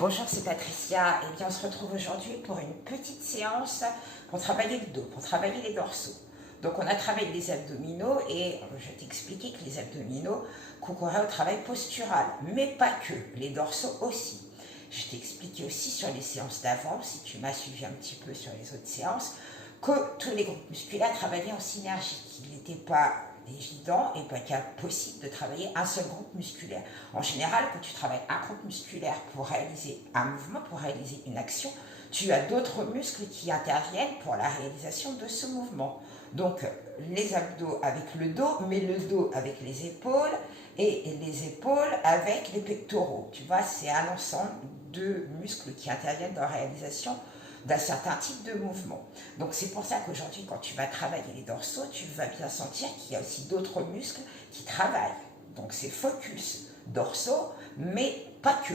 Bonjour, c'est Patricia. Eh bien, on se retrouve aujourd'hui pour une petite séance pour travailler le dos, pour travailler les dorsaux. Donc, on a travaillé les abdominaux et je t'ai expliqué que les abdominaux concouraient au travail postural, mais pas que, les dorsaux aussi. Je t'ai expliqué aussi sur les séances d'avant, si tu m'as suivi un petit peu sur les autres séances, que tous les groupes musculaires travaillaient en synergie, qu'il n'était pas évident et pas possible de travailler un seul groupe musculaire. En général, quand tu travailles un groupe musculaire pour réaliser un mouvement, pour réaliser une action, tu as d'autres muscles qui interviennent pour la réalisation de ce mouvement. Donc, les abdos avec le dos, mais le dos avec les épaules et les épaules avec les pectoraux. Tu vois, c'est un ensemble de muscles qui interviennent dans la réalisation d'un certain type de mouvement. Donc c'est pour ça qu'aujourd'hui, quand tu vas travailler les dorsaux, tu vas bien sentir qu'il y a aussi d'autres muscles qui travaillent. Donc c'est focus dorsaux, mais pas que.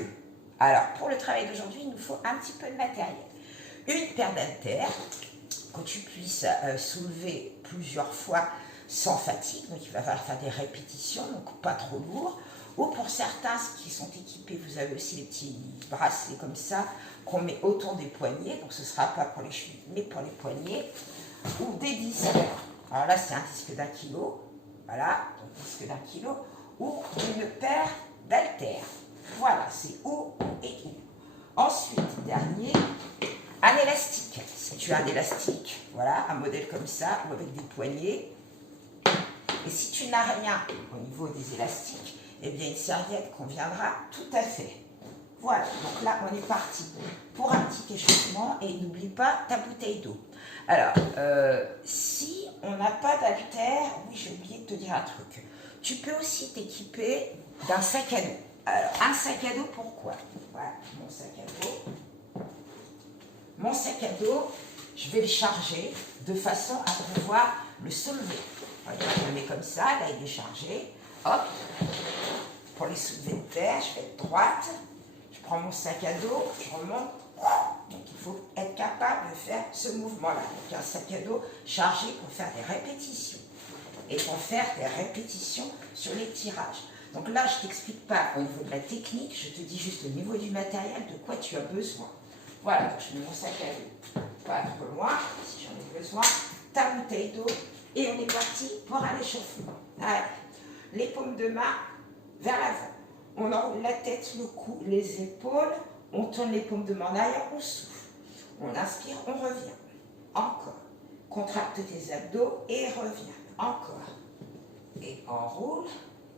Alors pour le travail d'aujourd'hui, il nous faut un petit peu de matériel. Une paire d'haltères que tu puisses soulever plusieurs fois sans fatigue, donc il va falloir faire des répétitions, donc pas trop lourd. Ou pour certains qui sont équipés, vous avez aussi les petits bracelets comme ça qu'on met autour des poignets, donc ce ne sera pas pour les chevilles mais pour les poignets, ou des disques. Alors là c'est un disque d'1 kilo, voilà, donc disque d'1 kilo, ou une paire d'haltères. Voilà, c'est où et où. Ensuite, dernier, un élastique. Si tu as un élastique, voilà, un modèle comme ça, ou avec des poignets. Et si tu n'as rien au niveau des élastiques, eh bien une serviette conviendra tout à fait. Voilà, donc là on est parti pour un petit échauffement et n'oublie pas ta bouteille d'eau. Alors, si on n'a pas d'haltère, oui j'ai oublié de te dire un truc, tu peux aussi t'équiper d'un sac à dos. Alors, un sac à dos pourquoi? Voilà, mon sac à dos. Mon sac à dos, je vais le charger de façon à pouvoir le soulever. Regarde, je le mets comme ça, là il est chargé. Hop, pour les soulever de terre, je vais être droite, je prends mon sac à dos, je remonte. Donc il faut être capable de faire ce mouvement-là. Donc un sac à dos chargé pour faire des répétitions. Et pour faire des répétitions sur les tirages. Donc là, je ne t'explique pas au niveau de la technique, je te dis juste au niveau du matériel de quoi tu as besoin. Voilà, donc je mets mon sac à dos pas trop loin, si j'en ai besoin, ta bouteille d'eau, et on est parti pour un échauffement. Allez, les paumes de main vers l'avant. On enroule la tête, le cou, les épaules, on tourne les paumes de main en arrière, on souffle. On inspire, on revient. Encore. Contracte tes abdos et reviens. Encore. Et enroule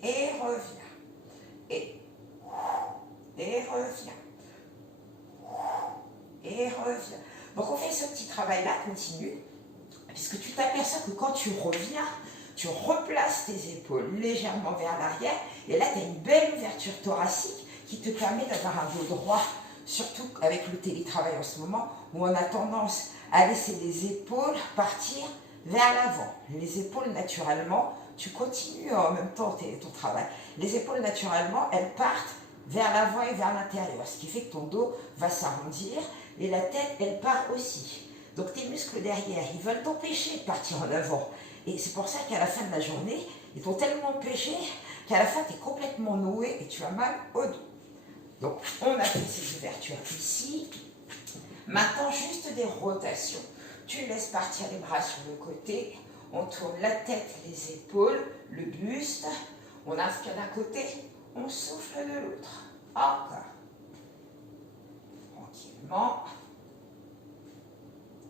et reviens. Et reviens. Et reviens. Donc on fait ce petit travail-là, continue, puisque tu t'aperçois que quand tu reviens, tu replaces tes épaules légèrement vers l'arrière, et là tu as une belle ouverture thoracique qui te permet d'avoir un dos droit, surtout avec le télétravail en ce moment, où on a tendance à laisser les épaules partir vers l'avant. Les épaules naturellement, tu continues en même temps ton travail, les épaules naturellement, elles partent vers l'avant et vers l'intérieur, ce qui fait que ton dos va s'arrondir et la tête, elle part aussi. Donc tes muscles derrière, ils veulent t'empêcher de partir en avant. Et c'est pour ça qu'à la fin de la journée, ils t'ont tellement empêché qu'à la fin, tu es complètement noué et tu as mal au dos. Donc on a fait ces ouvertures ici. Maintenant, juste des rotations. Tu laisses partir les bras sur le côté, on tourne la tête, les épaules, le buste, on inspire d'un côté, on souffle de l'autre. Encore. Tranquillement.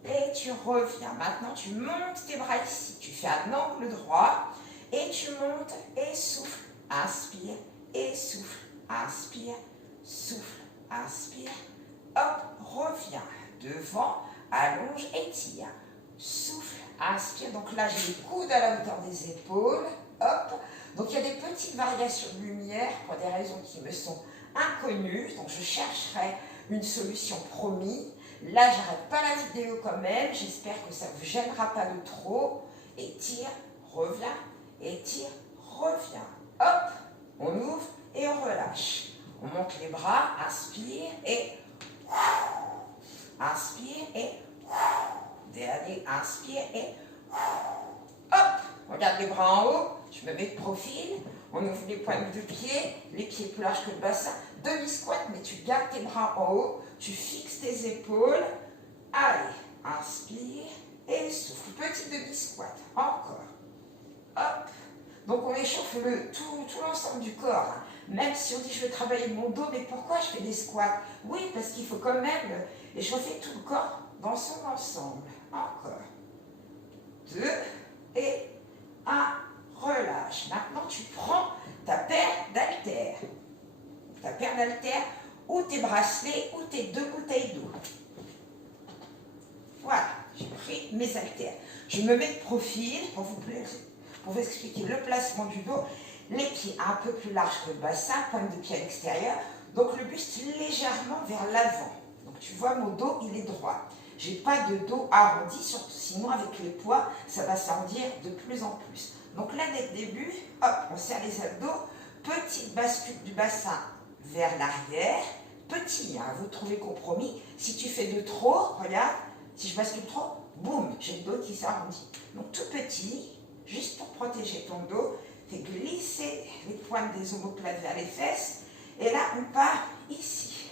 Et tu reviens. Maintenant, tu montes tes bras ici. Tu fais un angle droit et tu montes et souffle. Inspire et souffle. Inspire, souffle, inspire. Hop, reviens. Devant, allonge et tire. Souffle, inspire. Donc là, j'ai les coudes à la hauteur des épaules. Hop. Donc il y a des petites variations de lumière pour des raisons qui me sont inconnues. Donc je chercherai une solution promis. Là, j'arrête pas la vidéo quand même. J'espère que ça ne vous gênera pas de trop. Et tire, reviens. Et tire, reviens. Hop, on ouvre et on relâche. On monte les bras, inspire et inspire et dernier, inspire et hop, regarde les bras en haut. Je me mets de profil. On ouvre les pointes de pied, les pieds plus larges que le bassin. Demi-squat, mais tu gardes tes bras en haut, tu fixes tes épaules. Allez, inspire et souffle. Petit demi-squat, encore. Hop. Donc on échauffe tout l'ensemble du corps. Même si on dit je veux travailler mon dos, mais pourquoi je fais des squats? Oui, parce qu'il faut quand même échauffer tout le corps dans son ensemble. Encore. 2 et 1. Relâche. Maintenant, tu prends ta paire d'haltères. Ta paire d'haltères ou tes bracelets ou tes 2 bouteilles d'eau. Voilà, j'ai pris mes haltères. Je me mets de profil pour vous expliquer le placement du dos. Les pieds un peu plus larges que le bassin, pointe de pied à l'extérieur. Donc le buste légèrement vers l'avant. Donc tu vois, mon dos, il est droit. Je n'ai pas de dos arrondi, surtout sinon avec les poids, ça va s'arrondir de plus en plus. Donc là, dès le début, hop, on serre les abdos. Petite bascule du bassin vers l'arrière. Petit, hein, vous trouvez compromis. Si tu fais de trop, regarde, si je bascule trop, boum, j'ai le dos qui s'arrondit. Donc tout petit, juste pour protéger ton dos, fais glisser les pointes des omoplates vers les fesses. Et là, on part ici.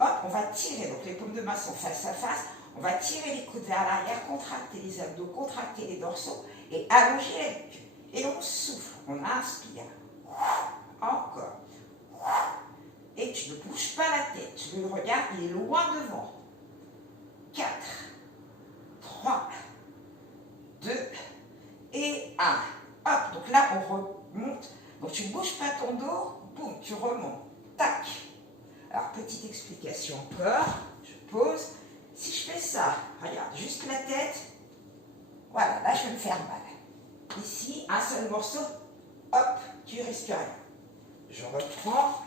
Hop, on va tirer, donc les paumes de main sont face à face. On va tirer les coudes vers l'arrière, contracter les abdos, contracter les dorsaux et allonger la nuque. Et on souffle, on inspire. Encore. Et tu ne bouges pas la tête, tu le regardes, il est loin devant. 4, 3, 2 et 1. Hop, donc là on remonte. Donc tu ne bouges pas ton dos, boum, tu remontes. Tac. Alors petite explication encore, je pose. Si je fais ça, regarde, juste la tête, voilà, là je vais me faire mal. Ici, un seul morceau, hop, tu respires rien. Je reprends,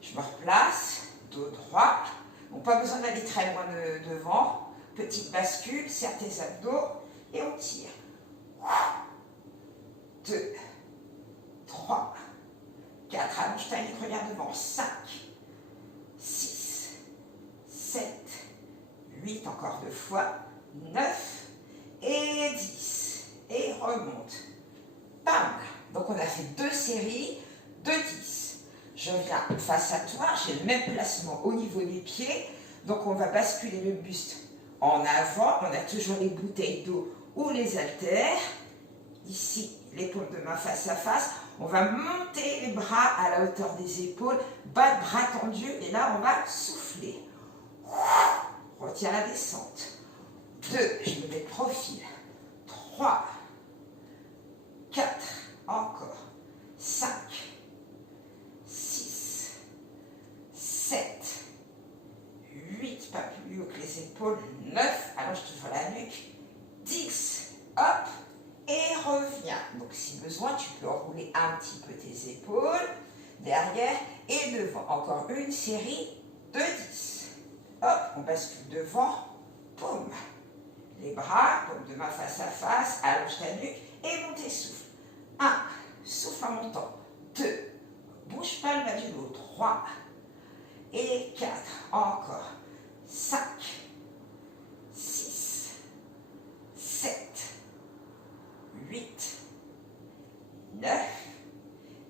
je me replace, dos droit. Bon, pas besoin d'aller très loin devant. Petite bascule, serre tes abdos et on tire. 2, 3, 4, allonge ta nuque, regarde devant. 5, 6, 7, 8, encore 2 fois. 9 et 10. Et remonte. Bam! Donc on a fait 2 séries de 10. Je viens face à toi, j'ai le même placement au niveau des pieds. Donc on va basculer le buste en avant. On a toujours les bouteilles d'eau ou les haltères. Ici, les paumes de main face à face. On va monter les bras à la hauteur des épaules. Bas de bras tendus. Et là, on va souffler. Retiens la descente. 2, je me mets de profil. 3, 4, encore. 5, 6, 7, 8, pas plus haut que les épaules. 9, allonge toujours la nuque. 10, hop, et reviens. Donc si besoin, tu peux enrouler un petit peu tes épaules, derrière et devant. Encore une série de 10. Hop, on bascule devant, boum. Les bras, paumes de main face à face, allonge ta nuque et monte tes souffles. 1, souffle en montant. 2, bouge pas le bas du dos. 3 et 4, encore. 5, 6, 7, 8, 9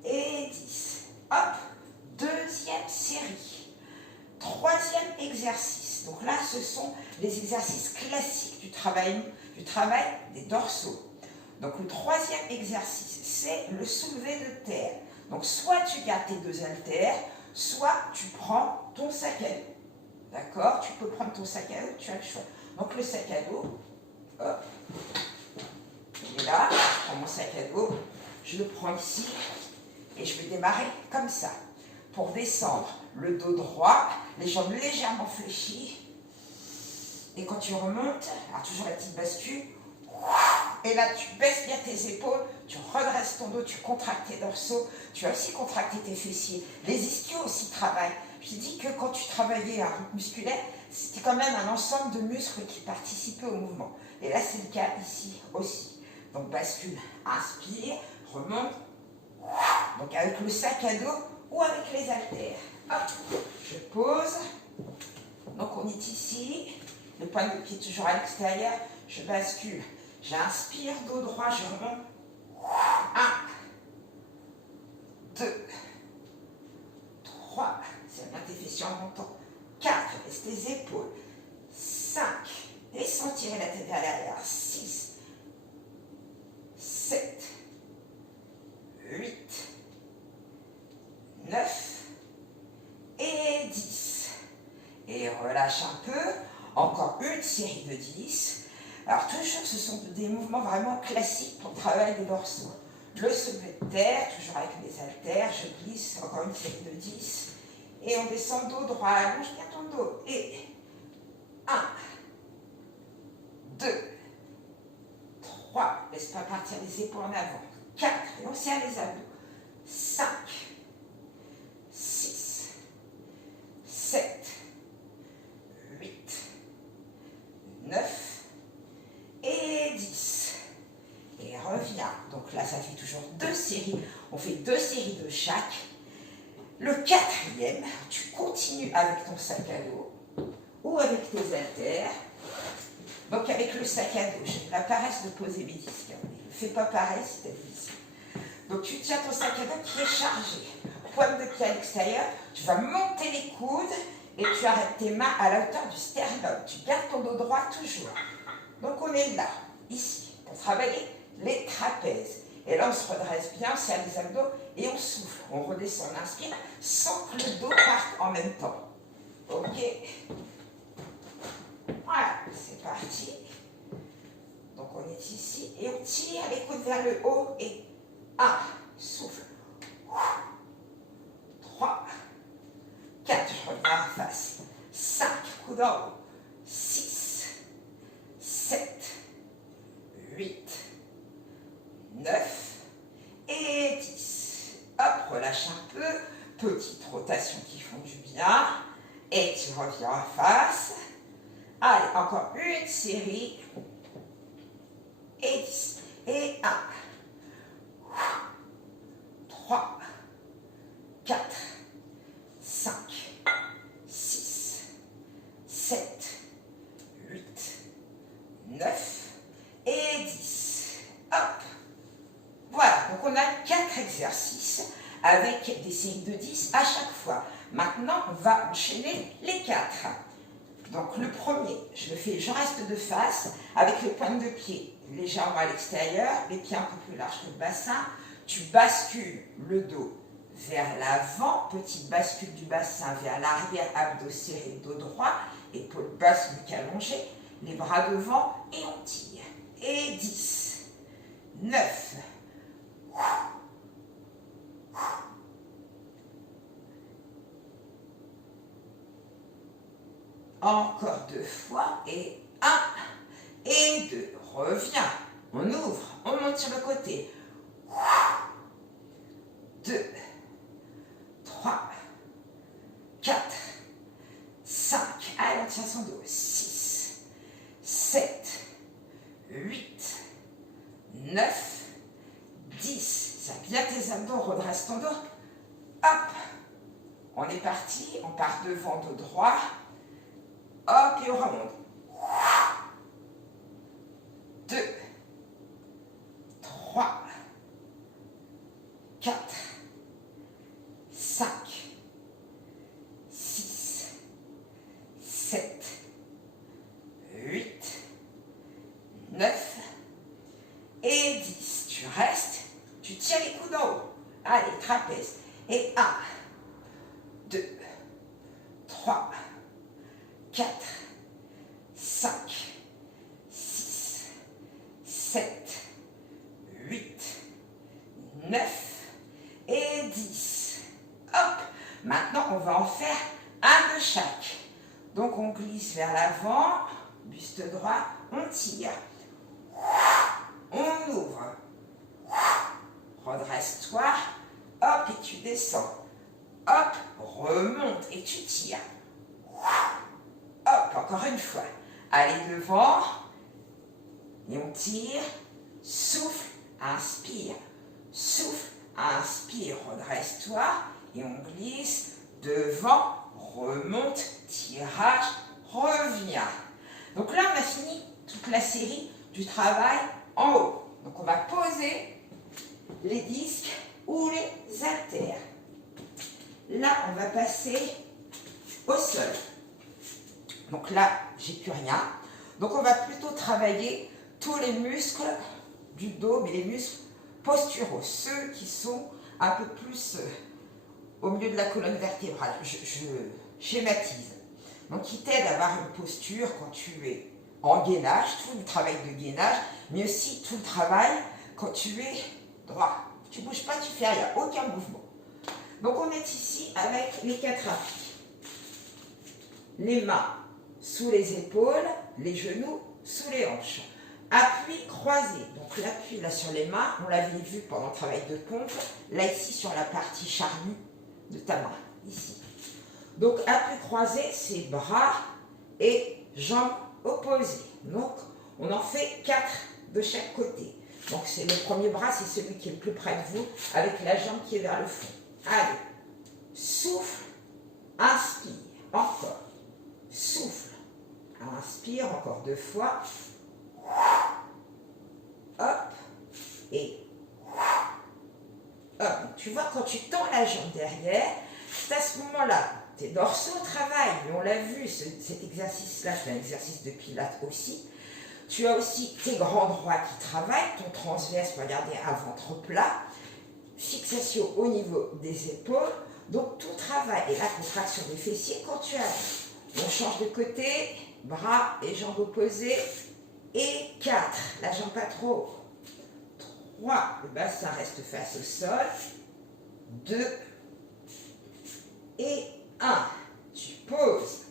et 10. Hop, deuxième série. Troisième exercice. Donc là, ce sont les exercices classiques du travail des dorsaux. Donc le troisième exercice, c'est le soulevé de terre. Donc soit tu gardes tes 2 haltères, soit tu prends ton sac à dos. D'accord? Tu peux prendre ton sac à dos, tu as le choix. Donc le sac à dos, hop, il est là, je prends mon sac à dos, je le prends ici et je vais démarrer comme ça. Pour descendre, le dos droit, les jambes légèrement fléchies. Et quand tu remontes, alors toujours la petite bascule, et là tu baisses bien tes épaules, tu redresses ton dos, tu contractes tes dorsaux, tu as aussi contracté tes fessiers. Les ischios aussi travaillent. Je te dis que quand tu travaillais un groupe musculaire, c'était quand même un ensemble de muscles qui participaient au mouvement. Et là c'est le cas ici aussi. Donc bascule, inspire, remonte. Donc avec le sac à dos ou avec les haltères. Hop, je pose. Donc on est ici. Le point de pied toujours à l'extérieur. Je bascule. J'inspire, dos droit, je remonte. 1, 2, 3, c'est bien tes fessiers en montant, 4, laisse tes épaules, 5, et sans tirer la tête vers l'arrière, 6, 7, 8, 9 et 10. Et relâche un peu, encore une série de 10. Alors toujours, ce sont des mouvements vraiment classiques pour le travail des dorsaux. Le soulevé de terre, toujours avec les haltères, je glisse, encore une série de 10. Et on descend dos droit, allonge bien ton dos. Et 1, 2, 3, laisse pas partir les épaules en avant. 4, et on serre les abdos. 5, 6, 7, 8, 9 et 10. Et reviens. Donc là, ça fait toujours 2 séries. On fait 2 séries de chaque. Le 4e, tu continues avec ton sac à dos ou avec tes haltères. Donc avec le sac à dos, j'ai la paresse de poser mes disques. Ne fais pas pareil si tu as ici. Donc tu tiens ton sac à dos qui est chargé. Pointe de pied à l'extérieur, tu vas monter les coudes et tu arrêtes tes mains à la hauteur du sternum. Tu gardes ton dos droit toujours. Donc on est là, ici, pour travailler les trapèzes. Et là on se redresse bien, on serre les abdos et on souffle. On redescend, on inspire sans que le dos parte en même temps. Ok. Voilà, c'est parti. Donc on est ici et on tire les coudes vers le haut et 1, souffle. 3, 4, je reviens en face. 5, coude en haut. 6, 7, 8, 9 et 10. Hop, relâche un peu. Petites rotations qui font du bien. Et tu reviens en face. Allez, encore une série. Et 10. Et 1, 3, 4, 5, 6, 7, 8, 9 et 10. Hop. Voilà, donc on a 4 exercices avec des séries de 10 à chaque fois. Maintenant, on va enchaîner les 4. Donc le premier, je reste de face avec les pointes de pied légèrement à l'extérieur, les pieds un peu plus larges que le bassin. Tu bascules le dos vers l'avant, petite bascule du bassin vers l'arrière, abdos serrés, dos droit, épaules basses, nuque allongée, les bras devant et on tire. Et 10, 9, encore 2 fois, et 1, et 2, reviens, on ouvre, on monte sur le côté, 2, 3, 4, 5, allez on tient son dos, 6, 7, 8, 9, 10, ça bien tes abdos, redresse ton dos, hop, on est parti, on part devant, dos droit, hop, et on remonte. 2, 3, 4, 5, 6, 7, 8, 9 et 10. Tu restes, tu tiens les coudes en haut. Allez, trapèze. Et 1, 2, 3, 4, 5, 6, 7, 8, 9 et 10. Hop, maintenant on va en faire un de chaque. Donc on glisse vers l'avant, buste droit, on tire. On ouvre. Redresse-toi, hop, et tu descends. Hop, remonte et tu tires. Hop, encore une fois. Allez devant. Et on tire. Souffle, inspire. Souffle, inspire. Redresse-toi. Et on glisse. Devant, remonte, tirage, reviens. Donc là, on a fini toute la série du travail en haut. Donc on va poser les disques ou les haltères. Là, on va passer au sol. Donc là, j'ai plus rien. Donc on va plutôt travailler tous les muscles du dos, mais les muscles posturaux, ceux qui sont un peu plus au milieu de la colonne vertébrale. Je schématise. Donc qui t'aide à avoir une posture quand tu es en gainage, tout le travail de gainage, mais aussi tout le travail quand tu es droit. Tu ne bouges pas, tu fais rien, aucun mouvement. Donc on est ici avec les 4 appuis. Les mains sous les épaules, les genoux sous les hanches. Appui croisé. Donc l'appui là sur les mains, on l'avait vu pendant le travail de pompe. Là ici sur la partie charnue de ta main, ici. Donc appui croisé, c'est bras et jambes opposées. Donc on en fait 4 de chaque côté. Donc c'est le premier bras, c'est celui qui est le plus près de vous, avec la jambe qui est vers le fond. Allez, souffle, inspire, encore, souffle, inspire, encore 2 fois, hop, et hop. Donc, tu vois, quand tu tends la jambe derrière, c'est à ce moment-là, tes dorsaux travaillent, mais on l'a vu, cet exercice-là, c'est un exercice de pilates aussi. Tu as aussi tes grands droits qui travaillent, ton transverse, regardez, un ventre plat, fixation au niveau des épaules, donc tout travail. Et la contraction des fessiers quand tu arrives. On change de côté, bras et jambes opposées, et 4, la jambe pas trop haut. 3, le bassin reste face au sol, 2, et 1, tu poses.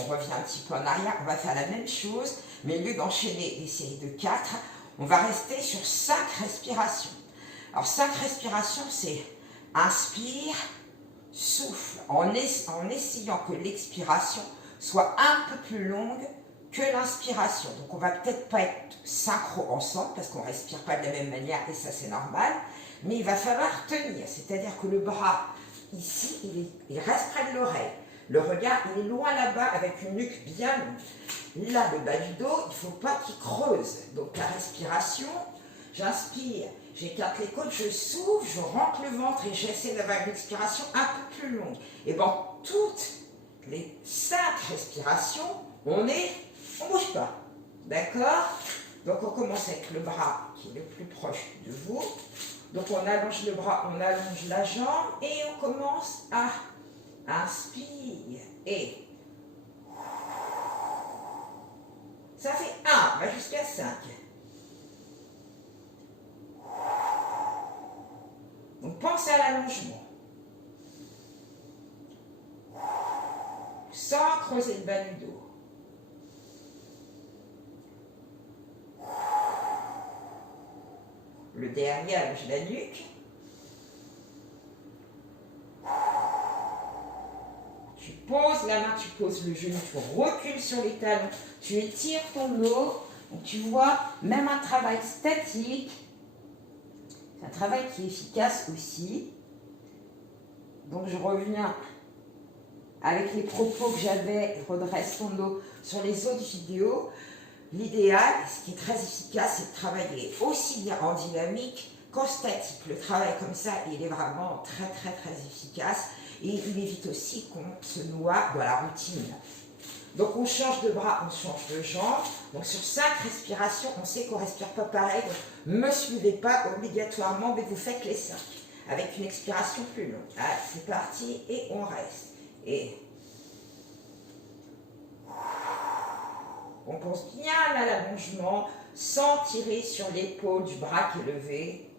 On revient un petit peu en arrière, on va faire la même chose, mais au lieu d'enchaîner des séries de 4, on va rester sur 5 respirations. Alors 5 respirations, c'est inspire, souffle, en essayant que l'expiration soit un peu plus longue que l'inspiration. Donc on va peut-être pas être synchro ensemble, parce qu'on ne respire pas de la même manière, et ça c'est normal, mais il va falloir tenir, c'est-à-dire que le bras, ici, il reste près de l'oreille. Le regard, il est loin là-bas avec une nuque bien longue. Là, le bas du dos, il ne faut pas qu'il creuse. Donc la respiration, j'inspire, j'écarte les côtes, je souffle, je rentre le ventre et j'essaie d'avoir une expiration un peu plus longue. Et dans toutes les 5 respirations, on ne bouge pas. D'accord? Donc on commence avec le bras qui est le plus proche de vous. Donc on allonge le bras, on allonge la jambe et on commence à inspire et ça fait 1, on va jusqu'à 5. Donc pense à l'allongement. Sans creuser le bas du dos. Le dernier allonge la nuque. Tu poses la main, tu poses le genou, tu recules sur les talons, tu étires ton dos. Donc tu vois, même un travail statique, c'est un travail qui est efficace aussi. Donc je reviens avec les propos que j'avais, redresse ton dos, sur les autres vidéos. L'idéal, ce qui est très efficace, c'est de travailler aussi bien en dynamique qu'en statique. Le travail comme ça, il est vraiment très très très efficace et il évite aussi qu'on se noie dans la routine. Donc on change de bras, on change de jambe. Donc sur 5 respirations, on sait qu'on ne respire pas pareil. Donc ne me suivez pas obligatoirement, mais vous faites les 5 avec une expiration plus longue. Allez, c'est parti et on reste. Et on pense bien à l'allongement sans tirer sur l'épaule du bras qui est levé.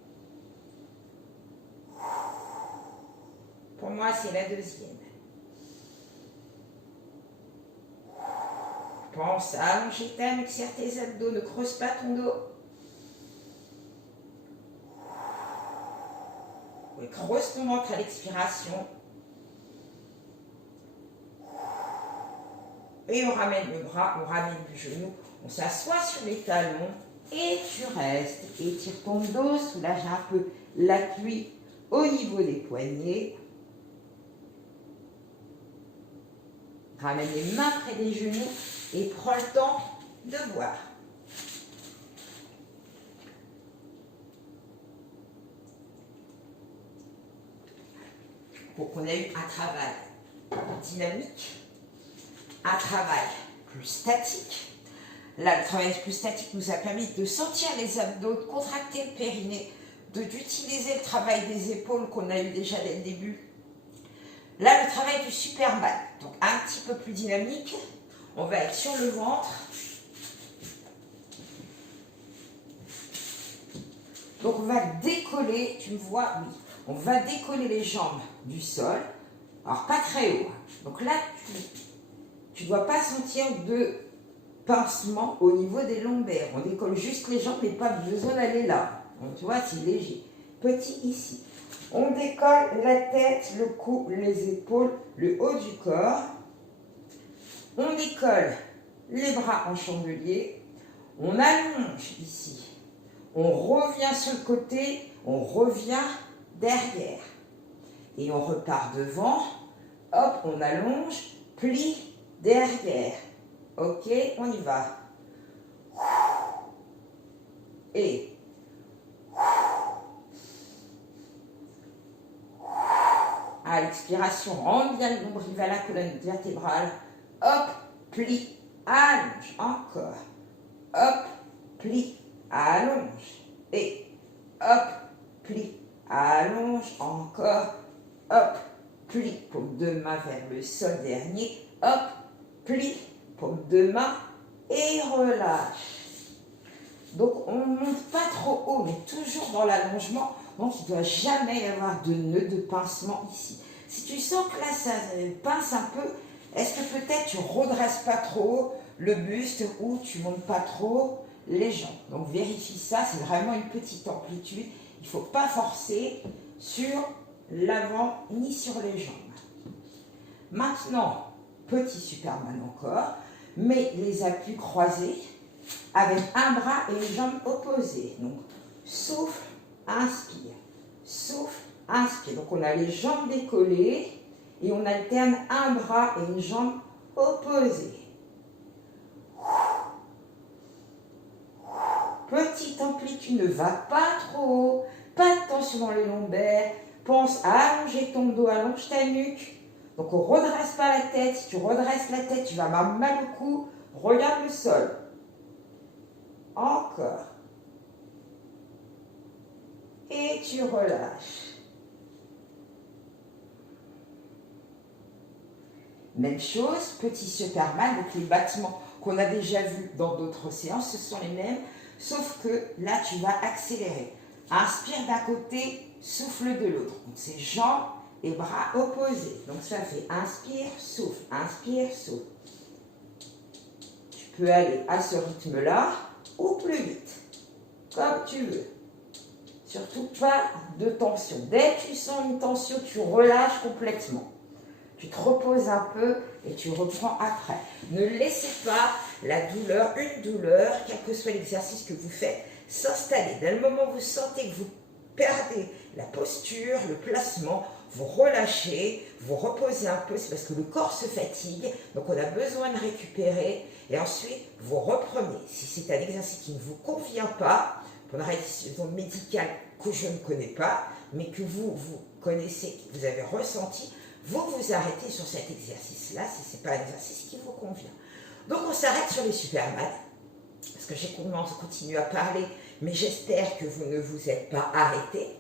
Pour moi, c'est la deuxième. Pense à allonger ta nuque, serre tes abdos, ne creuse pas ton dos. Oui, creuse ton ventre à l'expiration. Et on ramène le bras, on ramène le genou, on s'assoit sur les talons et tu restes. Étire ton dos, soulage un peu l'appui au niveau des poignets. Ramène les mains près des genoux et prends le temps de voir. Donc on a eu un travail dynamique, un travail plus statique. Là, le travail plus statique nous a permis de sentir les abdos, de contracter le périnée, d'utiliser le travail des épaules qu'on a eu déjà dès le début. Là, le travail du Superman, donc un petit peu plus dynamique. On va être sur le ventre. Donc on va décoller, tu me vois, oui. On va décoller les jambes du sol. Alors pas très haut. Donc là, tu ne dois pas sentir de pincement au niveau des lombaires. On décolle juste les jambes, mais pas besoin d'aller là. Donc, tu vois, c'est léger. Petit ici. On décolle la tête, le cou, les épaules, le haut du corps. On décolle les bras en chandelier. On allonge ici. On revient sur le côté, on revient derrière. Et on repart devant. Hop, on allonge, plie, derrière. Ok, on y va. Et à l'expiration, rentre bien le nombril vers la colonne vertébrale. Hop, plie, allonge. Encore. Hop, plie, allonge. Et hop, plie, allonge. Encore. Hop, plie, paume de main vers le sol dernier. Hop, plie, paume de main et relâche. Donc on ne monte pas trop haut, mais toujours dans l'allongement. Donc il ne doit jamais y avoir de nœud de pincement ici. Si tu sens que là ça pince un peu, est-ce que peut-être tu ne redresses pas trop le buste ou tu ne montes pas trop les jambes. Donc vérifie ça, c'est vraiment une petite amplitude. Il ne faut pas forcer sur l'avant ni sur les jambes. Maintenant, petit Superman encore, mais les appuis croisés avec un bras et une jambe opposées. Donc souffle, inspire, souffle, inspire. Donc on a les jambes décollées et on alterne un bras et une jambe opposée. Petite amplitude, ne va pas trop haut, pas de tension dans les lombaires. Pense à allonger ton dos, allonge ta nuque. Donc on ne redresse pas la tête. Si tu redresses la tête, tu vas avoir mal au cou. Regarde le sol. Encore. Et tu relâches. Même chose, petit Superman, donc les battements qu'on a déjà vus dans d'autres séances, ce sont les mêmes, sauf que là, tu vas accélérer. Inspire d'un côté, souffle de l'autre. Donc c'est jambes et bras opposés. Donc ça fait inspire, souffle, inspire, souffle. Tu peux aller à ce rythme-là ou plus vite, comme tu veux. Surtout pas de tension. Dès que tu sens une tension, tu relâches complètement. Tu te reposes un peu et tu reprends après. Ne laissez pas la douleur, une douleur, quel que soit l'exercice que vous faites, s'installer. Dès le moment où vous sentez que vous perdez la posture, le placement, vous relâchez, vous reposez un peu, c'est parce que le corps se fatigue, donc on a besoin de récupérer, et ensuite vous reprenez. Si c'est un exercice qui ne vous convient pas, pour une raison médicale que je ne connais pas, mais que vous connaissez, que vous avez ressenti, vous vous arrêtez sur cet exercice-là, si ce n'est pas un exercice qui vous convient. Donc on s'arrête sur les Superman, parce que j'ai continué à parler, mais j'espère que vous ne vous êtes pas arrêtés.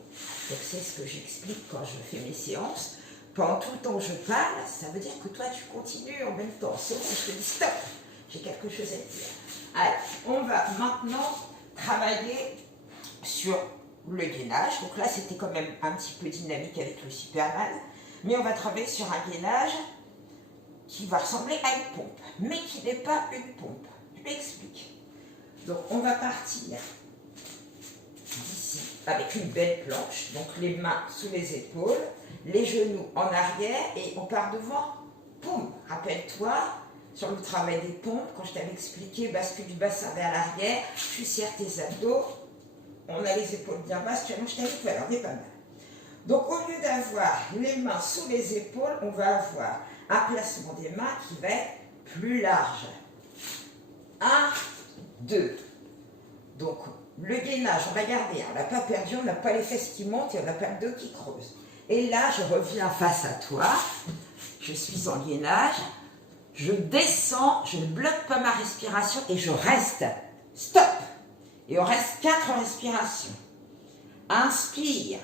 Donc c'est ce que j'explique quand je fais mes séances. Pendant tout le temps que je parle, ça veut dire que toi tu continues en même temps, sauf si je te dis stop, j'ai quelque chose à te dire. Allez, on va maintenant travailler sur le gainage. Donc là c'était quand même un petit peu dynamique avec le Superman, mais on va travailler sur un gainage qui va ressembler à une pompe, mais qui n'est pas une pompe. Je m'explique. Donc on va partir d'ici avec une belle planche, donc les mains sous les épaules, les genoux en arrière et on part devant, poum. Rappelle-toi, sur le travail des pompes, quand je t'avais expliqué, bascule du bassin vers l'arrière, tu serres tes abdos, on a les épaules bien basses, tu allonges ta nuque, voilà, on est pas mal. Donc au lieu d'avoir les mains sous les épaules, on va avoir un placement des mains qui va être plus large. 1, 2. Donc le gainage, on va garder, on n'a pas perdu, on n'a pas les fesses qui montent et on n'a pas le dos qui creuse. Et là, je reviens face à toi. Je suis en gainage. Je descends, je ne bloque pas ma respiration et je reste. Stop. Et on reste 4 respirations. Inspire.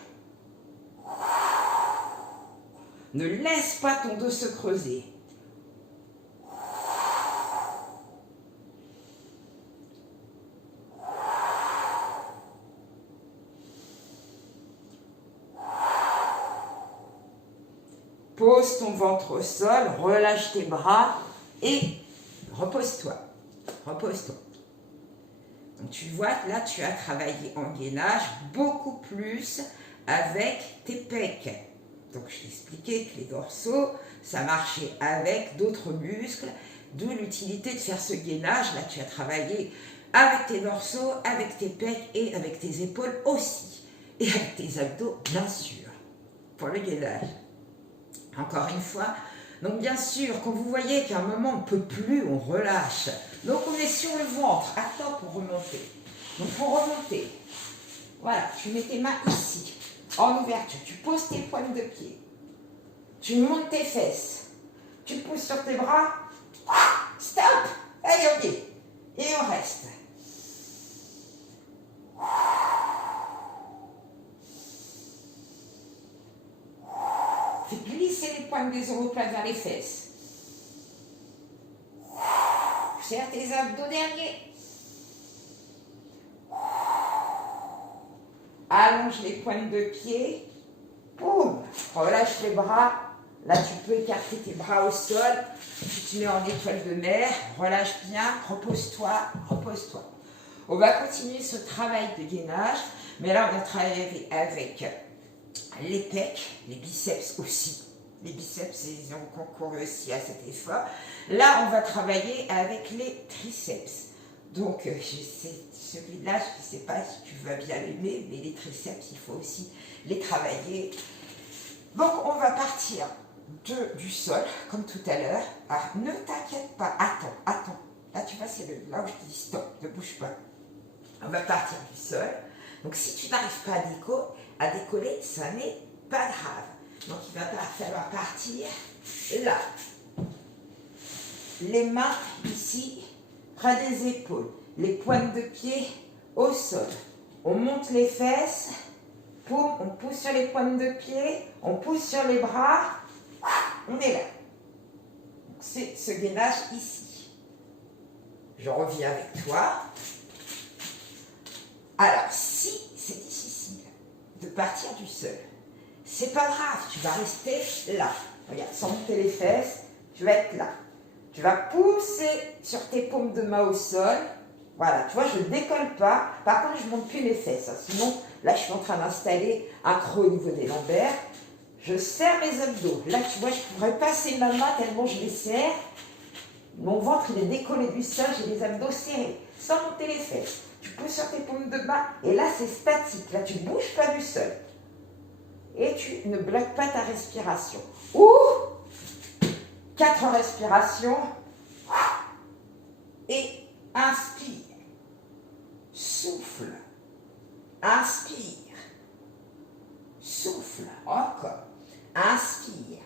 Ne laisse pas ton dos se creuser. Pose ton ventre au sol, relâche tes bras et repose-toi. Repose-toi. Donc tu vois que là, tu as travaillé en gainage beaucoup plus avec tes pecs. Donc je t'ai expliqué que les dorsaux, ça marchait avec d'autres muscles, d'où l'utilité de faire ce gainage. Là, tu as travaillé avec tes dorsaux, avec tes pecs et avec tes épaules aussi. Et avec tes abdos, bien sûr, pour le gainage. Encore une fois, donc bien sûr, quand vous voyez qu'à un moment on ne peut plus, on relâche. Donc on est sur le ventre, attends pour remonter. Donc pour remonter, voilà, tu mets tes mains ici, en ouverture, tu poses tes pointes de pied, tu montes tes fesses, tu pousses sur tes bras, stop, allez ok, et on reste. Fais glisser les pointes des omoplates vers les fesses. Serre tes abdos derrière. Allonge les pointes de pied. Boum. Relâche les bras. Là, tu peux écarter tes bras au sol. Tu te mets en étoile de mer. Relâche bien. Repose-toi. Repose-toi. On va continuer ce travail de gainage. Mais là, on a travaillé avec les pecs, les biceps aussi. Les biceps, ils ont concouru aussi à cet effort. Là, on va travailler avec les triceps. Donc, celui-là, je ne sais pas si tu vas bien l'aimer, mais les triceps, il faut aussi les travailler. Donc, on va partir du sol, comme tout à l'heure. Ah, ne t'inquiète pas, attends. Là, tu vois, c'est là où je te dis stop, ne bouge pas. On va partir du sol. Donc, si tu n'arrives pas à décoller, ça n'est pas grave. Donc, il va falloir partir là. Les mains ici, près des épaules. Les pointes de pied au sol. On monte les fesses. Poum, on pousse sur les pointes de pied. On pousse sur les bras. On est là. C'est ce gainage ici. Je reviens avec toi. Alors, si c'est difficile de partir du sol, c'est pas grave, tu vas rester là. Regarde, sans monter les fesses, tu vas être là. Tu vas pousser sur tes paumes de main au sol. Voilà, tu vois, je ne décolle pas. Par contre, je ne monte plus les fesses. Sinon, là, je suis en train d'installer un creux au niveau des lombaires. Je serre mes abdos. Là, tu vois, je pourrais passer ma main tellement je les serre. Mon ventre, il est décollé du sol, j'ai les abdos serrés, sans monter les fesses. Tu pousses sur tes paumes de main et là, c'est statique. Là, tu ne bouges pas du sol. Et tu ne bloques pas ta respiration. Ou 4 respirations. Et inspire. Souffle. Inspire. Souffle. Encore. Inspire.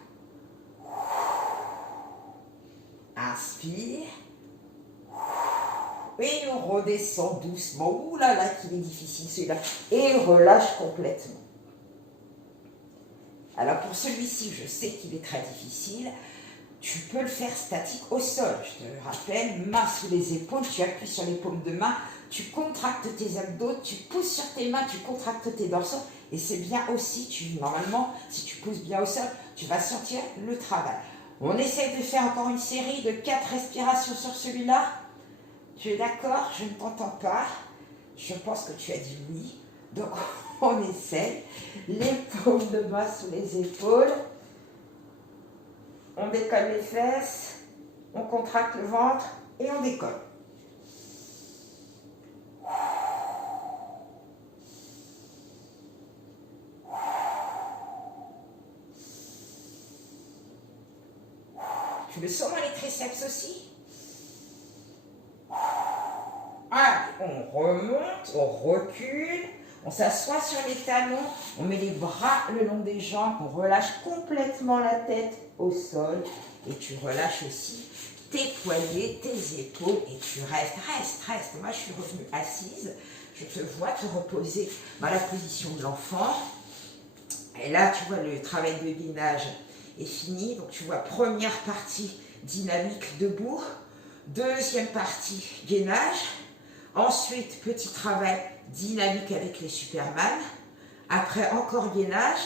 Inspire. Et on redescend doucement. Ouh là là, qu'il est difficile celui-là. Et relâche complètement. Alors pour celui-ci, je sais qu'il est très difficile. Tu peux le faire statique au sol. Je te rappelle, main sous les épaules, tu appuies sur les paumes de main, tu contractes tes abdos, tu pousses sur tes mains, tu contractes tes dorsaux. Et c'est bien aussi, normalement, si tu pousses bien au sol, tu vas sentir le travail. On essaie de faire encore une série de 4 respirations sur celui-là. Tu es d'accord? Je ne t'entends pas. Je pense que tu as dit oui. Donc, on essaie. Les paumes de main sous les épaules. On décolle les fesses. On contracte le ventre et on décolle. Tu le sens dans les triceps aussi? Allez, on remonte, on recule, On s'assoit sur les talons, on met les bras le long des jambes, on relâche complètement la tête au sol et tu relâches aussi tes poignets, tes épaules et tu restes. Moi, je suis revenue assise. Je te vois te reposer dans la position de l'enfant. Et là, tu vois, le travail de gainage est fini. Donc, tu vois, première partie dynamique debout. Deuxième partie gainage. Ensuite, petit travail dynamique avec les Superman. Après, encore gainage.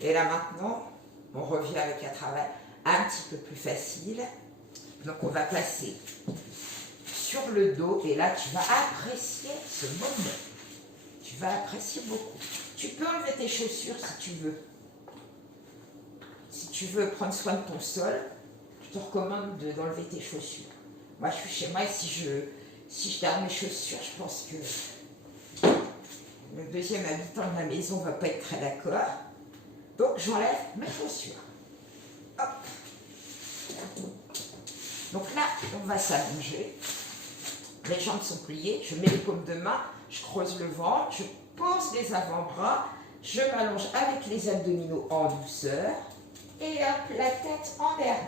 Et là, maintenant, on revient avec un travail un petit peu plus facile. Donc, on va passer sur le dos et là, tu vas apprécier ce moment. Tu vas apprécier beaucoup. Tu peux enlever tes chaussures si tu veux. Si tu veux prendre soin de ton sol, je te recommande d'enlever tes chaussures. Moi, je suis chez moi et si je garde mes chaussures, je pense que le deuxième habitant de la maison ne va pas être très d'accord. Donc, j'enlève mes chaussures. Hop. Donc là, on va s'allonger. Les jambes sont pliées, je mets les paumes de main, je creuse le ventre, je pose les avant-bras, je m'allonge avec les abdominaux en douceur et hop, la tête en l'air.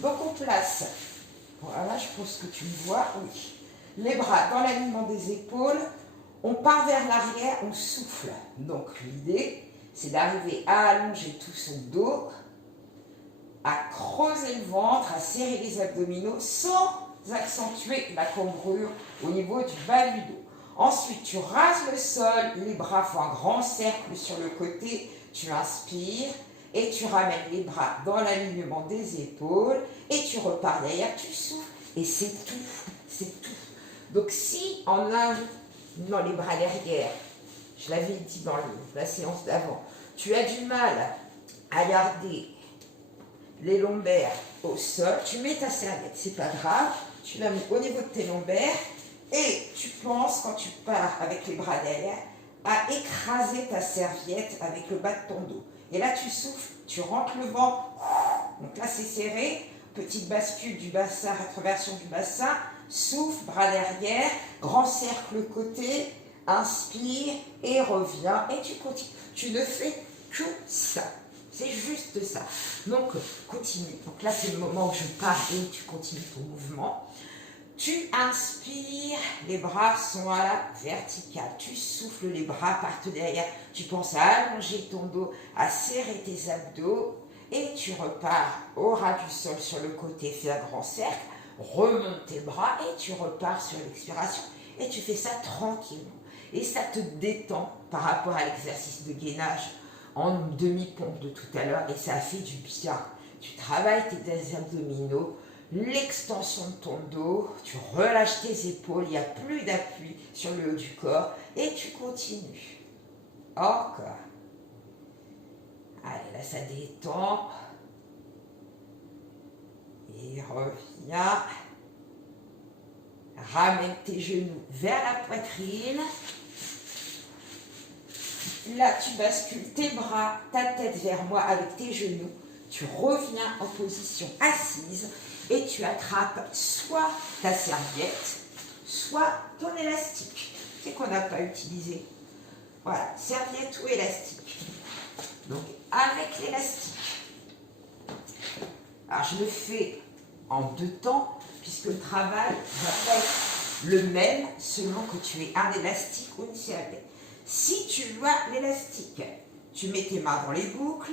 Donc on place, voilà, je pense que tu me vois, oui, les bras dans l'alignement des épaules, on part vers l'arrière, on souffle. Donc l'idée, c'est d'arriver à allonger tout son dos, à creuser le ventre, à serrer les abdominaux sans accentuer la cambrure au niveau du bas du dos. Ensuite, tu rases le sol, les bras font un grand cercle sur le côté, tu inspires et tu ramènes les bras dans l'alignement des épaules et tu repars derrière, tu souffles et c'est tout, c'est tout. Donc si en dans les bras derrière, je l'avais dit dans la séance d'avant, tu as du mal à garder les lombaires au sol, tu mets ta serviette, c'est pas grave, tu la mets au niveau de tes lombaires et tu penses, quand tu pars avec les bras derrière, à écraser ta serviette avec le bas de ton dos. Et là, tu souffles, tu rentres le ventre, donc là, c'est serré, petite bascule du bassin, rétroversion du bassin, souffle, bras derrière, grand cercle côté, inspire et reviens et tu continues. Tu ne fais que ça. C'est juste ça. Donc, continue. Donc là, c'est le moment où je pars et tu continues ton mouvement. Tu inspires, les bras sont à la verticale. Tu souffles, les bras partent derrière. Tu penses à allonger ton dos, à serrer tes abdos. Et tu repars au ras du sol sur le côté, fais un grand cercle. Remonte tes bras et tu repars sur l'expiration. Et tu fais ça tranquillement. Et ça te détend par rapport à l'exercice de gainage en demi-pompe de tout à l'heure et ça fait du bien. Tu travailles tes abdominaux, l'extension de ton dos, tu relâches tes épaules, il n'y a plus d'appui sur le haut du corps et tu continues. Encore. Allez, là ça détend. Et reviens. Ramène tes genoux vers la poitrine. Là, tu bascules tes bras, ta tête vers moi avec tes genoux. Tu reviens en position assise et tu attrapes soit ta serviette, soit ton élastique. C'est qu'on n'a pas utilisé. Voilà, serviette ou élastique. Donc, avec l'élastique. Alors, je le fais en 2 temps, puisque le travail va être le même selon que tu aies un élastique ou une serviette. Si tu as l'élastique, tu mets tes mains dans les boucles,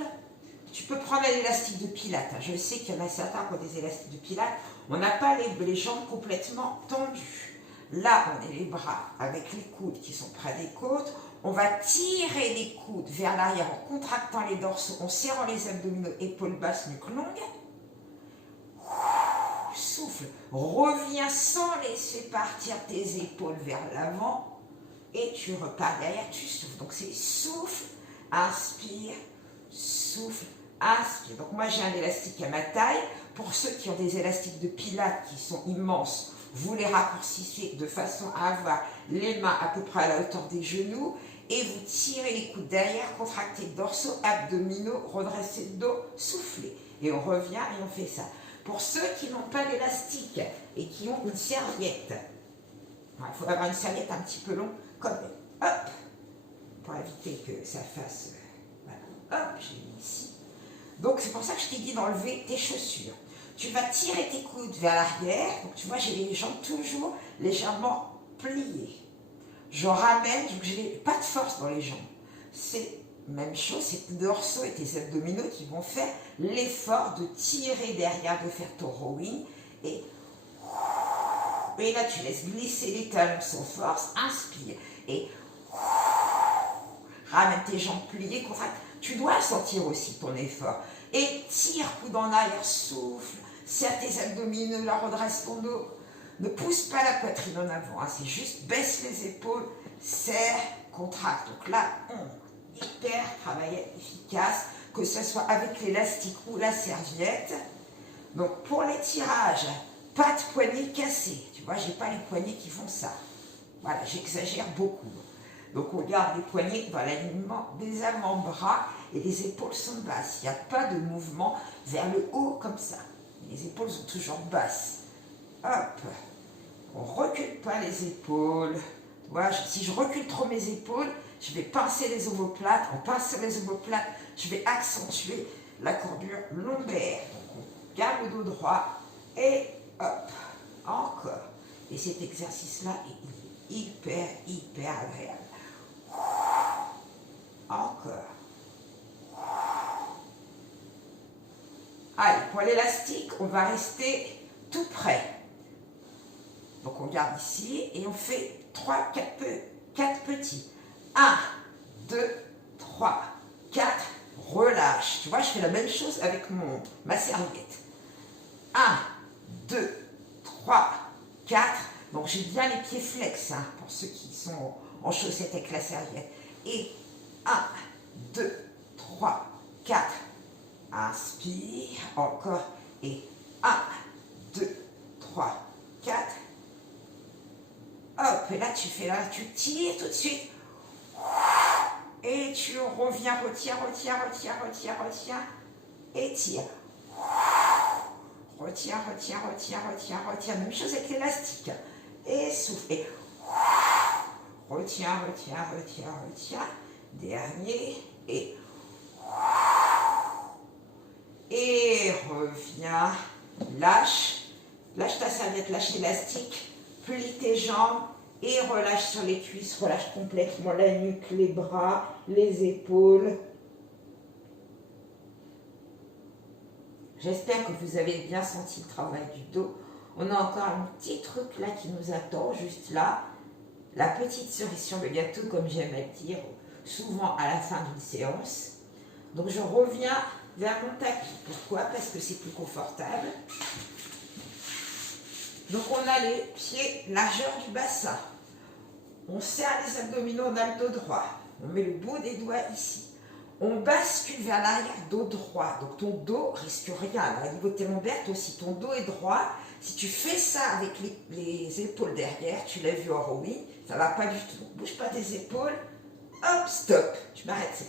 tu peux prendre un élastique de pilates. Je sais qu'il y en a certains qui ont des élastiques de pilates, on n'a pas les jambes complètement tendues. Là, on est les bras avec les coudes qui sont près des côtes, on va tirer les coudes vers l'arrière en contractant les dorsaux, en serrant les abdominaux, épaules basses, nuque longue. Souffle, reviens sans laisser partir tes épaules vers l'avant. Et tu repars derrière, tu souffles. Donc c'est souffle, inspire, souffle, inspire. Donc moi j'ai un élastique à ma taille. Pour ceux qui ont des élastiques de pilates qui sont immenses, vous les raccourcissez de façon à avoir les mains à peu près à la hauteur des genoux et vous tirez les coudes derrière, contractez le dorsaux, abdominaux, redressez le dos, soufflez. Et on revient et on fait ça. Pour ceux qui n'ont pas d'élastique et qui ont une serviette, il faut avoir une serviette un petit peu longue, comme hop, pour éviter que ça fasse... voilà, hop, je l'ai mis ici. Donc c'est pour ça que je t'ai dit d'enlever tes chaussures. Tu vas tirer tes coudes vers l'arrière. Donc tu vois, j'ai les jambes toujours légèrement pliées. Je ramène, donc je n'ai pas de force dans les jambes. C'est même chose, c'est tes dorsaux et tes abdominaux qui vont faire l'effort de tirer derrière, de faire ton rowing. Et là, tu laisses glisser les talons sans force. Inspire. Et ramène tes jambes pliées, contracte. Tu dois sentir aussi ton effort. Et tire, coude en arrière, souffle. Serre tes abdominaux, là, redresse ton dos. Ne pousse pas la poitrine en avant. Hein. C'est juste baisse les épaules, serre, contracte. Donc là, hyper travail efficace, que ce soit avec l'élastique ou la serviette. Donc pour les tirages, pas de poignets cassés. Tu vois, j'ai pas les poignets qui font ça. Voilà, j'exagère beaucoup. Donc on garde les poignets dans l'alignement des avant-bras et les épaules sont basses. Il n'y a pas de mouvement vers le haut comme ça. Les épaules sont toujours basses. Hop, on recule pas les épaules. Tu vois, si je recule trop mes épaules, je vais pincer les omoplates. En pinçant les omoplates, je vais accentuer la courbure lombaire. Donc on garde le dos droit et hop, encore. Et cet exercice-là est hyper agréable. Encore. Allez, pour l'élastique, on va rester tout près. Donc on garde ici et on fait 4 petits. 1, 2, 3, 4, relâche. Tu vois, je fais la même chose avec ma serviette. 1, 2, 3, 4. Donc j'ai bien les pieds flex, hein, pour ceux qui sont en chaussettes avec la serviette. Et 1, 2, 3, 4. Inspire, encore. Et 1, 2, 3, 4. Hop, et là tu fais là, tu tires tout de suite. Et tu reviens, retire. Et tire. Retire. Même chose avec l'élastique. Et souffle. Et retire. Dernier. Et reviens. Lâche ta serviette, lâche l'élastique. Plie tes jambes et relâche sur les cuisses, relâche complètement la nuque, les bras, les épaules. J'espère que vous avez bien senti le travail du dos. On a encore un petit truc là qui nous attend, juste là. La petite cerise sur le gâteau, comme j'aime à dire, souvent à la fin d'une séance. Donc je reviens vers mon tapis. Pourquoi? Parce que c'est plus confortable. Donc on a les pieds largeur du bassin. On serre les abdominaux, on a le dos droit. On met le bout des doigts ici. On bascule vers l'arrière, dos droit. Donc ton dos risque rien. Alors, au niveau de tes lombaires, toi aussi, ton dos est droit. Si tu fais ça avec les épaules derrière, tu l'as vu en rowing, ça ne va pas du tout. Bouge pas tes épaules. Hop, stop. Tu m'arrêtes là.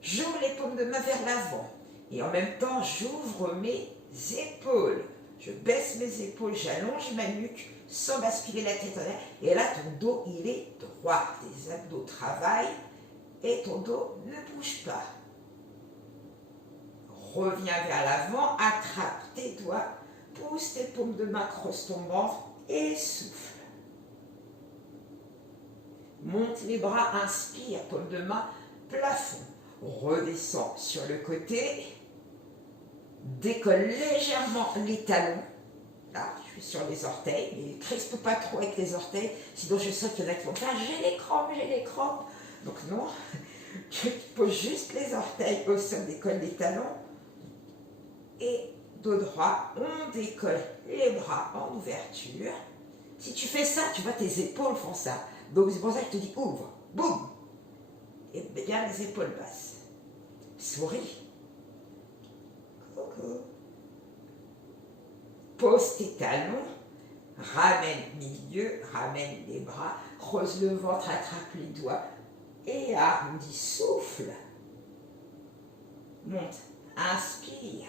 J'ouvre les paumes de main vers l'avant. Et en même temps, j'ouvre mes épaules. Je baisse mes épaules, j'allonge ma nuque sans basculer la tête en l'air. Et là, ton dos, il est droit. Tes abdos travaillent et ton dos ne bouge pas. Reviens vers l'avant, attrape tes doigts, pousse tes paumes de main, creuse ton ventre et souffle. Monte les bras, inspire, paume de main, plafond. Redescends sur le côté. Décolle légèrement les talons. Là, je suis sur les orteils, mais ne crispe pas trop avec les orteils, sinon je sens qu'il y en a qui vont faire j'ai les crampes. Donc non, tu poses juste les orteils au sol, décolle les talons. Et dos droit, on décolle les bras en ouverture. Si tu fais ça, tu vois, tes épaules font ça. Donc c'est pour ça que je te dis ouvre, boum. Et bien les épaules basses. Souris. Pose tes talons, ramène milieu, ramène les bras, creuse le ventre, attrape les doigts et arrondis, souffle. Monte, inspire,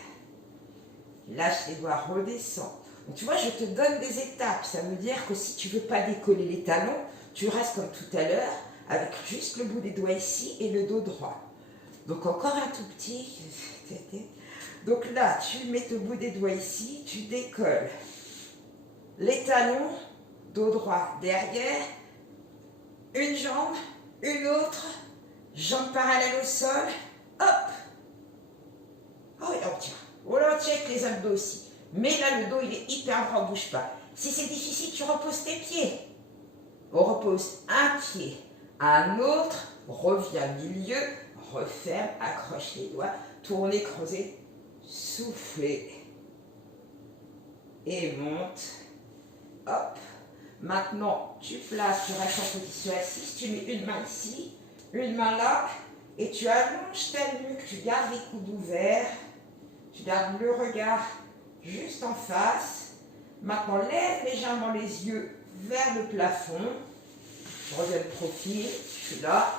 lâche les doigts, redescends. Donc tu vois, je te donne des étapes. Ça veut dire que si tu ne veux pas décoller les talons, tu restes comme tout à l'heure, avec juste le bout des doigts ici et le dos droit. Donc encore un tout petit. Donc là, tu mets le bout des doigts ici, tu décolles les talons, dos droit derrière, une jambe, une autre, jambe parallèle au sol, hop. Oh, et on tient. Voilà, on tient avec les abdos aussi. Mais là, le dos, il est hyper droit, bouge pas. Si c'est difficile, tu reposes tes pieds. On repose un pied, un autre, reviens milieu, referme, accroche les doigts, tournez, creusez, soufflez. Et monte. Hop. Maintenant, tu places, tu restes en position assise, tu mets une main ici, une main là, et tu allonges ta nuque, tu gardes les coudes ouverts, tu gardes le regard juste en face. Maintenant, lève légèrement les yeux vers le plafond. Je reviens de profil, je suis là.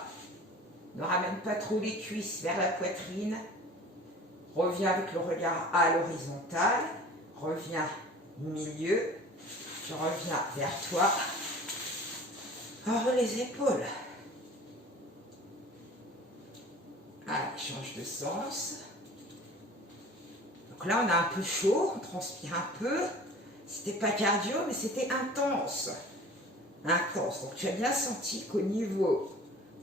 Ne ramène pas trop les cuisses vers la poitrine. Reviens avec le regard à l'horizontale. Reviens milieu. Je reviens vers toi. Ouvre les épaules. Allez, change de sens. Donc là, on a un peu chaud, on transpire un peu. C'était pas cardio, mais c'était intense. Intense. Donc tu as bien senti qu'au niveau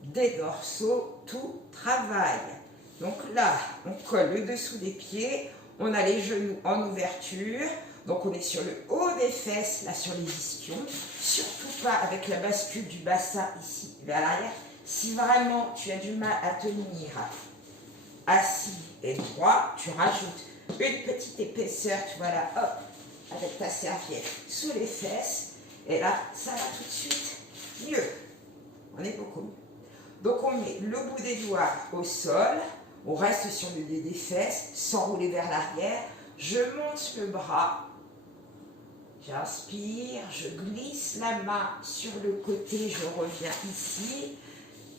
des dorsaux, tout travaille. Donc là, on colle le dessous des pieds, on a les genoux en ouverture, donc on est sur le haut des fesses, là sur les ischions, surtout pas avec la bascule du bassin ici vers l'arrière. Si vraiment tu as du mal à tenir assis et droit, tu rajoutes une petite épaisseur, tu vois là, hop, avec ta serviette sous les fesses, et là, ça va tout de suite mieux. On est beaucoup mieux. Donc on met le bout des doigts au sol, on reste sur le nez des fesses, sans rouler vers l'arrière. Je monte le bras, j'inspire, je glisse la main sur le côté, je reviens ici,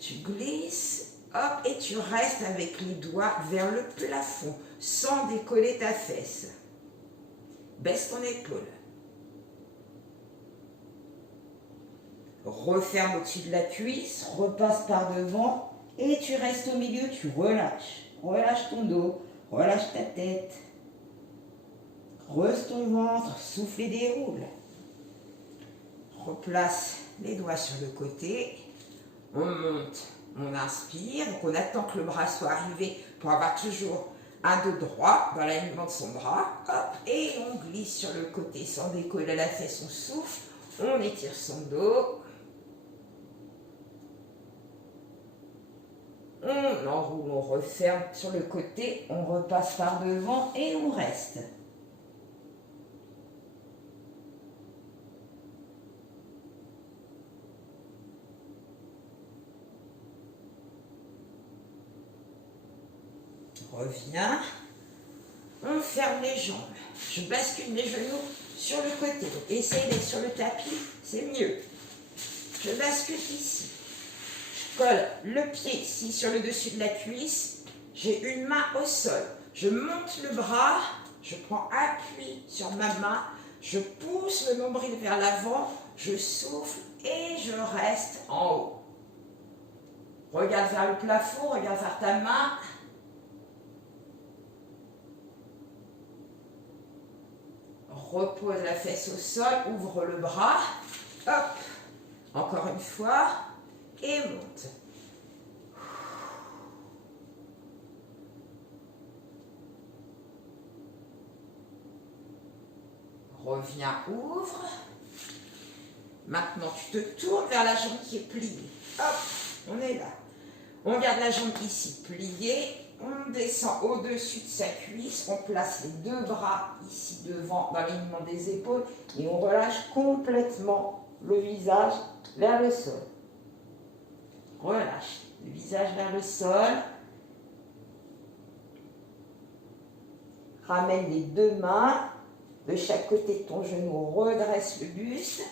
tu glisses, hop, et tu restes avec les doigts vers le plafond, sans décoller ta fesse. Baisse ton épaule. Referme au-dessus de la cuisse, repasse par devant et tu restes au milieu, tu relâches. Relâche ton dos, relâche ta tête. Creuse ton ventre, souffle et déroule. Replace les doigts sur le côté. On monte, on inspire. Donc on attend que le bras soit arrivé pour avoir toujours un dos droit dans l'alignement de son bras. Hop, et on glisse sur le côté sans décoller la fesse, on souffle. On étire son dos. On enroule, on referme sur le côté, on repasse par devant et on reste. Reviens. On ferme les jambes. Je bascule les genoux sur le côté. Donc, essaye d'être sur le tapis, c'est mieux. Je bascule ici. Colle le pied ici sur le dessus de la cuisse, j'ai une main au sol, je monte le bras, je prends appui sur ma main, je pousse le nombril vers l'avant, je souffle et je reste en haut. Regarde vers le plafond, regarde vers ta main. Repose la fesse au sol, ouvre le bras, hop, encore une fois. Et monte. Reviens, ouvre. Maintenant, tu te tournes vers la jambe qui est pliée. Hop, on est là. On garde la jambe ici pliée. On descend au-dessus de sa cuisse. On place les deux bras ici devant dans l'alignement des épaules. Et on relâche complètement le visage vers le sol. Relâche le visage vers le sol. Ramène les deux mains de chaque côté de ton genou. Redresse le buste.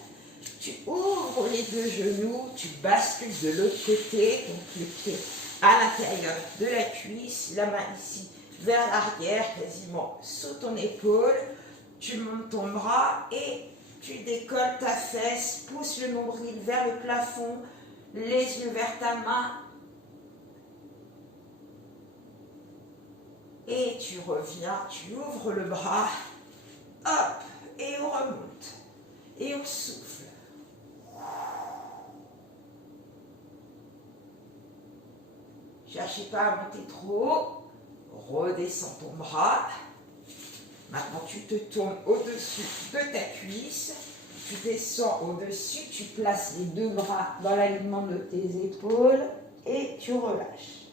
Tu ouvres les deux genoux. Tu bascules de l'autre côté. Donc le pied à l'intérieur de la cuisse. La main ici vers l'arrière, quasiment sous ton épaule. Tu montes ton bras et tu décolles ta fesse. Pousse le nombril vers le plafond. les yeux vers ta main. Et tu reviens, tu ouvres le bras. Hop, et on remonte. Et on souffle. Cherchez pas à monter trop haut. Redescends ton bras. Maintenant, tu te tournes au-dessus de ta cuisse. Tu descends au-dessus. Tu places les deux bras dans l'alignement de tes épaules. Et tu relâches.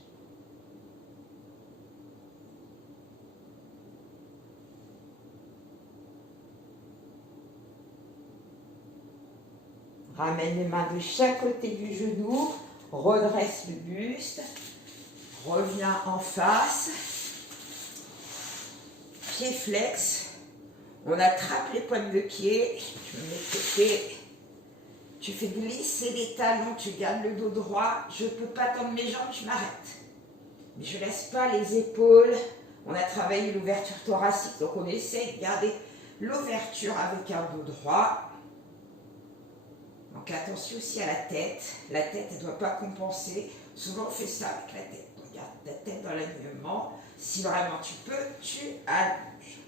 Ramène les mains de chaque côté du genou. Redresse le buste. Reviens en face. Pied flex. On attrape les pointes de pied. Je me mets de côté. Tu fais glisser les talons. Tu gardes le dos droit. Je ne peux pas tendre mes jambes, je m'arrête. Mais je ne laisse pas les épaules. On a travaillé l'ouverture thoracique. Donc on essaie de garder l'ouverture avec un dos droit. Donc attention aussi à la tête. La tête, elle ne doit pas compenser. Souvent, on fait ça avec la tête. Donc, garde ta tête dans l'alignement. Si vraiment tu peux, tu allonges.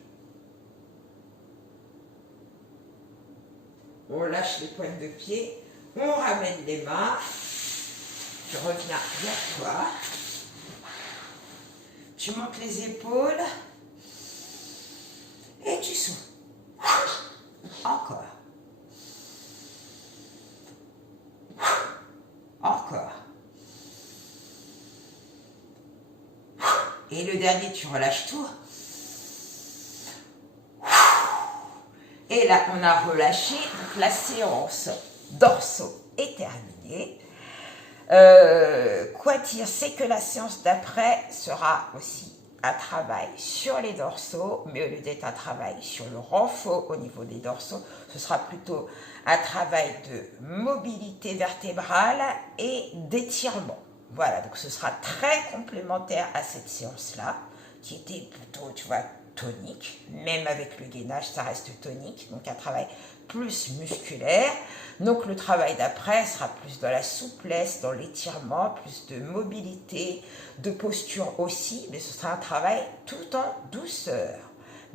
On lâche les pointes de pied. On ramène les mains. Tu reviens vers toi. Tu montes les épaules. Et tu souffles. Encore. Encore. Et le dernier, tu relâches tout. Et là, on a relâché. Donc, la séance dorsaux est terminée. Quoi dire, c'est que la séance d'après sera aussi un travail sur les dorsaux, mais au lieu d'être un travail sur le renfort au niveau des dorsaux, ce sera plutôt un travail de mobilité vertébrale et d'étirement. Voilà, donc ce sera très complémentaire à cette séance-là, qui était plutôt, tu vois, tonique. Même avec le gainage, ça reste tonique, donc un travail plus musculaire. Donc le travail d'après sera plus dans la souplesse, dans l'étirement, plus de mobilité, de posture aussi, mais ce sera un travail tout en douceur,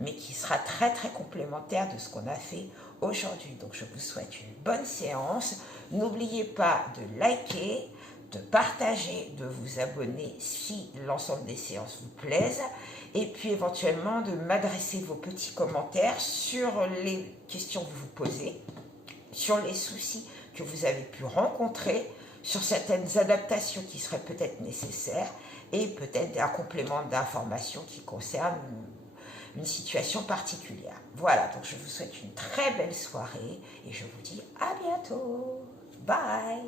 mais qui sera très très complémentaire de ce qu'on a fait aujourd'hui. Donc je vous souhaite une bonne séance. N'oubliez pas de liker, de partager, de vous abonner si l'ensemble des séances vous plaisent, et puis éventuellement de m'adresser vos petits commentaires sur les questions que vous vous posez, sur les soucis que vous avez pu rencontrer, sur certaines adaptations qui seraient peut-être nécessaires, et peut-être un complément d'information qui concerne une situation particulière. Voilà, donc je vous souhaite une très belle soirée, et je vous dis à bientôt. Bye!